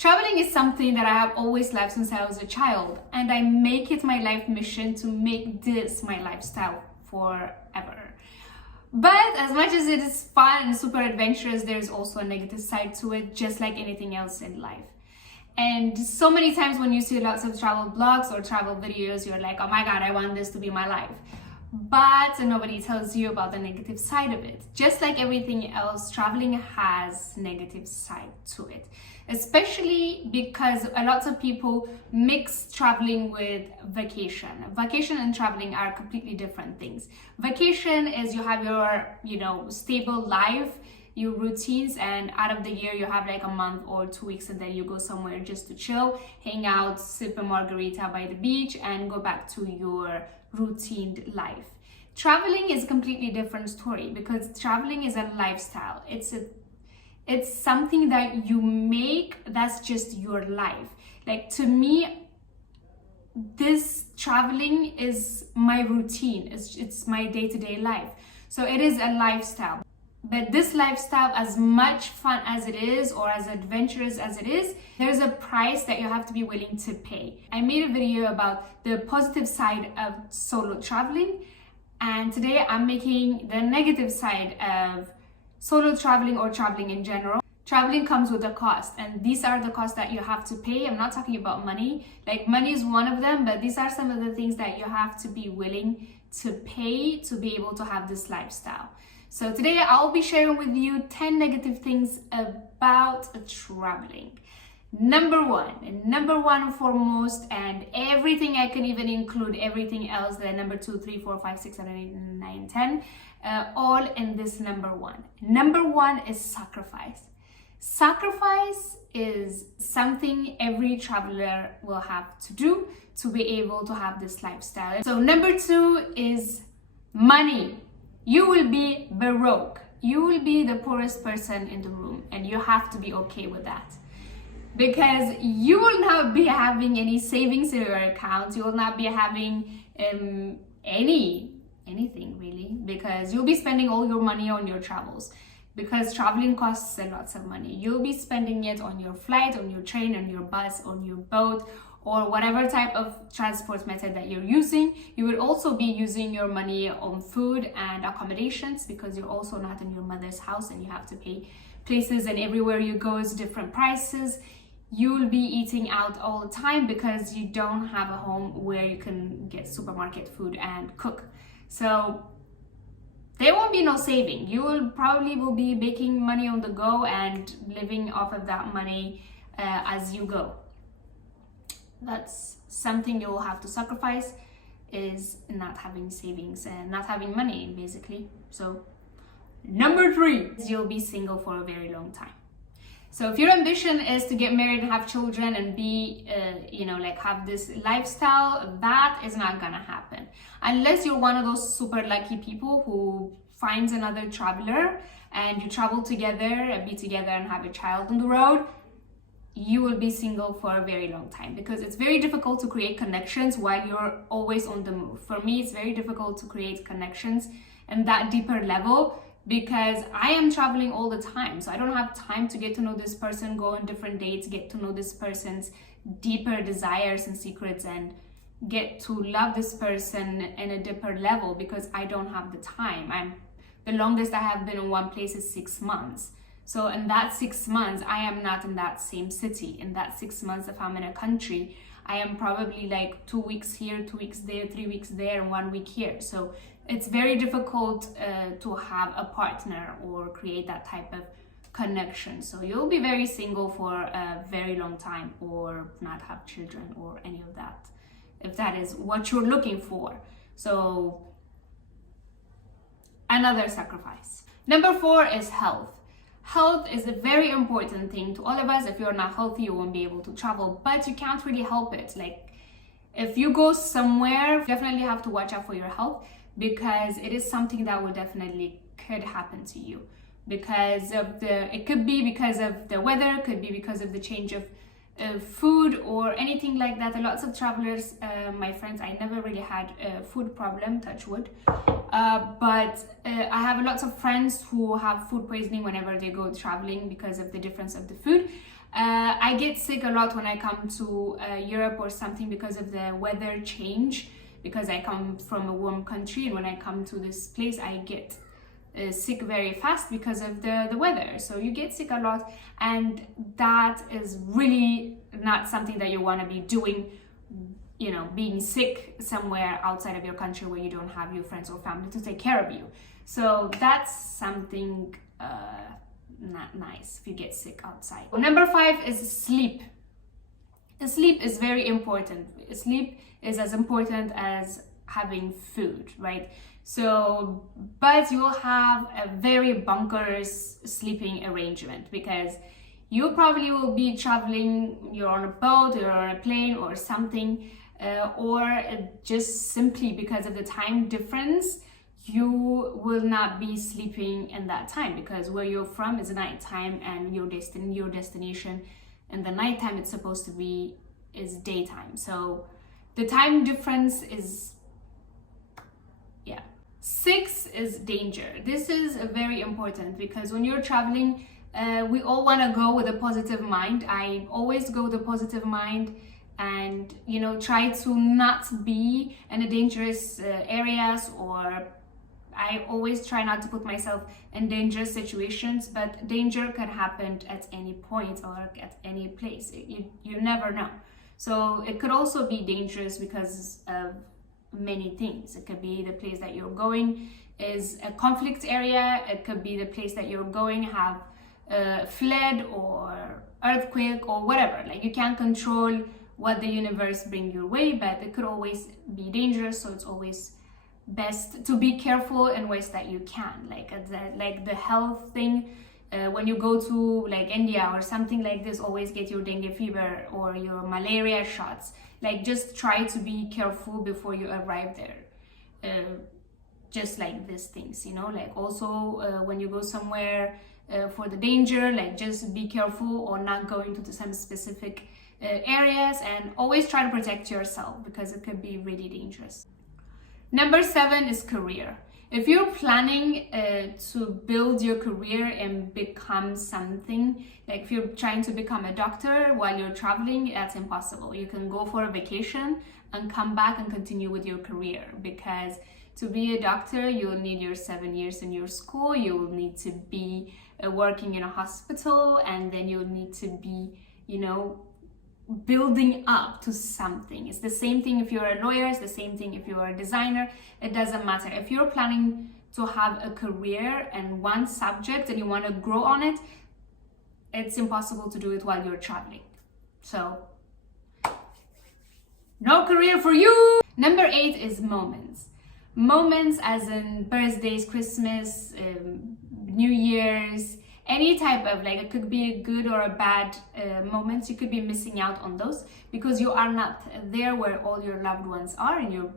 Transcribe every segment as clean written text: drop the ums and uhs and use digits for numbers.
Traveling is something that I have always loved since I was a child, and I make it my life mission to make this my lifestyle forever. But as much as it is fun and super adventurous, there's also a negative side to it, just like anything else in life. And so many times when you see lots of travel blogs or travel videos, you're like, oh my God, I want this to be my life. But nobody tells you about the negative side of it. Just like everything else, traveling has negative side to it, especially because a lot of people mix traveling with vacation. Vacation and traveling are completely different things. Vacation is you have your, stable life, your routines, and out of the year you have like a month or 2 weeks, and then you go somewhere just to chill, hang out, sip a margarita by the beach, and go back to your routine life. Traveling is a completely different story because traveling is a lifestyle. It's something that you make, that's just your life. Like, to me, this traveling is my routine. It's my day-to-day life. So it is a lifestyle. But this lifestyle, as much fun as it is or as adventurous as it is, there's a price that you have to be willing to pay. I made a video about the positive side of solo traveling, and today I'm making the negative side of solo traveling or traveling in general. Traveling comes with a cost, and these are the costs that you have to pay. I'm not talking about money. Like, money is one of them, but these are some of the things that you have to be willing to pay to be able to have this lifestyle. So today I'll be sharing with you 10 negative things about traveling. Number one and foremost, and everything I can even include everything else, the number 2, 3, 4, 5, 6, 7, 8, 9, 10, all in this number one. Number one is sacrifice. Sacrifice is something every traveler will have to do to be able to have this lifestyle. So number 2 is money. You will be broke. You will be the poorest person in the room, and you have to be okay with that. Because you will not be having any savings in your account. You will not be having anything really, because you'll be spending all your money on your travels. Because traveling costs a lot of money. You'll be spending it on your flight, on your train, on your bus, on your boat, or whatever type of transport method that you're using. You will also be using your money on food and accommodations, because you're also not in your mother's house and you have to pay places, and everywhere you go is different prices. You'll be eating out all the time because you don't have a home where you can get supermarket food and cook. So there won't be no saving. You will probably be making money on the go and living off of that money as you go. That's something you'll have to sacrifice, is not having savings and not having money, basically. So number 3 is you'll be single for a very long time. So if your ambition is to get married and have children and be, have this lifestyle, that is not gonna happen. Unless you're one of those super lucky people who finds another traveler and you travel together and be together and have a child on the road, you will be single for a very long time, because it's very difficult to create connections while you're always on the move. For me, it's very difficult to create connections in that deeper level, because I am traveling all the time. So I don't have time to get to know this person, go on different dates, get to know this person's deeper desires and secrets, and get to love this person in a deeper level, because I don't have the time. The longest I have been in one place is 6 months. So in that 6 months, I am not in that same city. In that 6 months, if I'm in a country, I am probably like 2 weeks here, 2 weeks there, 3 weeks there, and 1 week here. So it's very difficult to have a partner or create that type of connection. So you'll be very single for a very long time, or not have children or any of that, if that is what you're looking for. So another sacrifice. Number 4 is health. Health is a very important thing to all of us. If you're not healthy, you won't be able to travel, but you can't really help it. Like, if you go somewhere, you definitely have to watch out for your health, because it is something that will definitely could happen to you, because of it could be because of the weather, could be because of the change of food or anything like that. A lot of travelers, my friends, I never really had a food problem, touch wood, but I have a lot of friends who have food poisoning whenever they go traveling because of the difference of the food. I get sick a lot when I come to Europe or something because of the weather change, because I come from a warm country, and when I come to this place I get sick very fast because of the weather. So you get sick a lot, and that is really not something that you want to be doing, you know, being sick somewhere outside of your country where you don't have your friends or family to take care of you. So that's something not nice if you get sick outside. Number 5 is sleep. Sleep is very important. Sleep is as important as having food, right? So, but you'll have a very bonkers sleeping arrangement, because you probably will be traveling, you're on a boat, you're on a plane or something, or just simply because of the time difference, you will not be sleeping in that time, because where you're from is nighttime, and your destination in the nighttime it's supposed to be is daytime. So the time difference is, yeah. 6 is danger. This is very important, because when you're traveling, we all want to go with a positive mind. I always go with a positive mind, and you know, try to not be in a dangerous areas, or I always try not to put myself in dangerous situations, but danger can happen at any point or at any place. You never know. So it could also be dangerous because of many things. It could be the place that you're going is a conflict area. It could be the place that you're going have flood or earthquake or whatever. Like, you can't control what the universe bring your way, but it could always be dangerous. So it's always best to be careful in ways that you can, like the health thing. When you go to like India or something like this, always get your dengue fever or your malaria shots. Like, just try to be careful before you arrive there. Just like these things, you know, like also when you go somewhere for the danger, like just be careful or not going to some specific areas, and always try to protect yourself, because it could be really dangerous. Number 7 is career. If you're planning to build your career and become something, like if you're trying to become a doctor while you're traveling, that's impossible. You can go for a vacation and come back and continue with your career, because to be a doctor, you'll need your 7 years in your school, you'll need to be working in a hospital, and then you'll need to be, you know, building up to something. It's the same thing if you're a lawyer, it's the same thing if you're a designer. It doesn't matter. If you're planning to have a career in one subject and you want to grow on it, it's impossible to do it while you're traveling. So no career for you. Number 8 is moments. Moments as in birthdays, Christmas, New Year's, any type of, like, it could be a good or a bad moments. You could be missing out on those because you are not there where all your loved ones are, and you're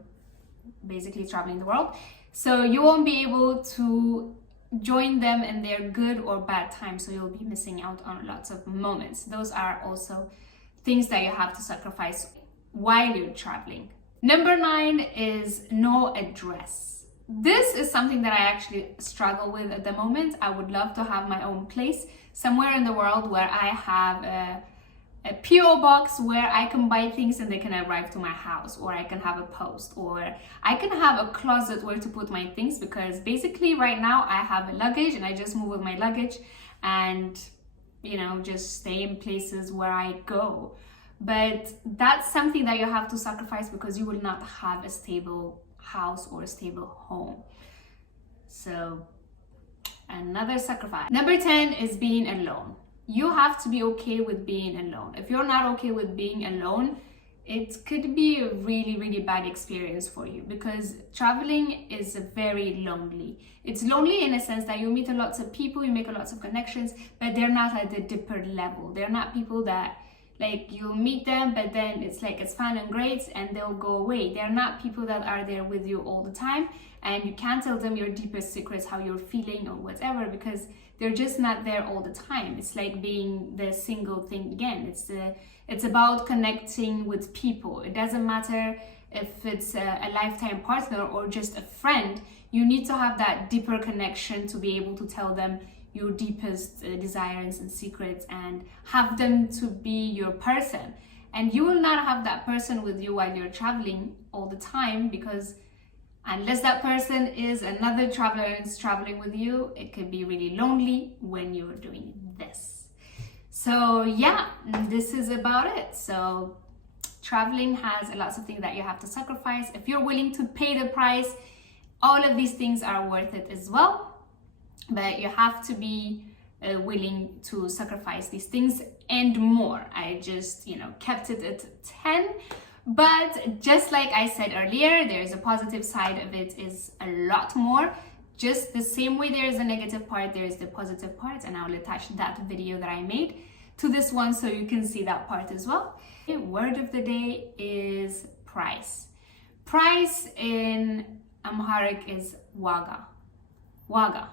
basically traveling the world. So you won't be able to join them in their good or bad times. So you'll be missing out on lots of moments. Those are also things that you have to sacrifice while you're traveling. Number 9 is no address. This is something that I actually struggle with at the moment. I would love to have my own place somewhere in the world where I have a PO box where I can buy things and they can arrive to my house, or I can have a post, or I can have a closet where to put my things, because basically right now I have a luggage and I just move with my luggage and, you know, just stay in places where I go. But that's something that you have to sacrifice because you will not have a stable house or a stable home. So another sacrifice. Number 10 is being alone. You have to be okay with being alone. If you're not okay with being alone, it could be a really, really bad experience for you, because traveling is very lonely. It's lonely in a sense that you meet a lots of people, you make a lots of connections, but they're not at the deeper level. They're not people that, like, you'll meet them, but then it's like it's fun and great and they'll go away. They're not people that are there with you all the time, and you can't tell them your deepest secrets, how you're feeling or whatever, because they're just not there all the time. It's like being the single thing again. It's about connecting with people. It doesn't matter if it's a lifetime partner or just a friend. You need to have that deeper connection to be able to tell them your deepest desires and secrets and have them to be your person. And you will not have that person with you while you're traveling all the time, because unless that person is another traveler and is traveling with you, it could be really lonely when you're doing this. So yeah, this is about it. So traveling has lots of things that you have to sacrifice. If you're willing to pay the price, all of these things are worth it as well. But you have to be willing to sacrifice these things and more. I just, kept it at 10. But just like I said earlier, there's a positive side of it is a lot more. Just the same way there is a negative part, there is the positive part, and I will attach that video that I made to this one so you can see that part as well. The word of the day is price. Price in Amharic is waga. Waga.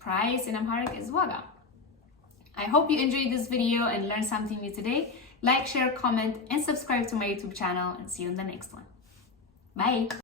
Price in Amharic is waga. I hope you enjoyed this video and learned something new today. Like, share, comment, and subscribe to my YouTube channel, and see you in the next one. Bye!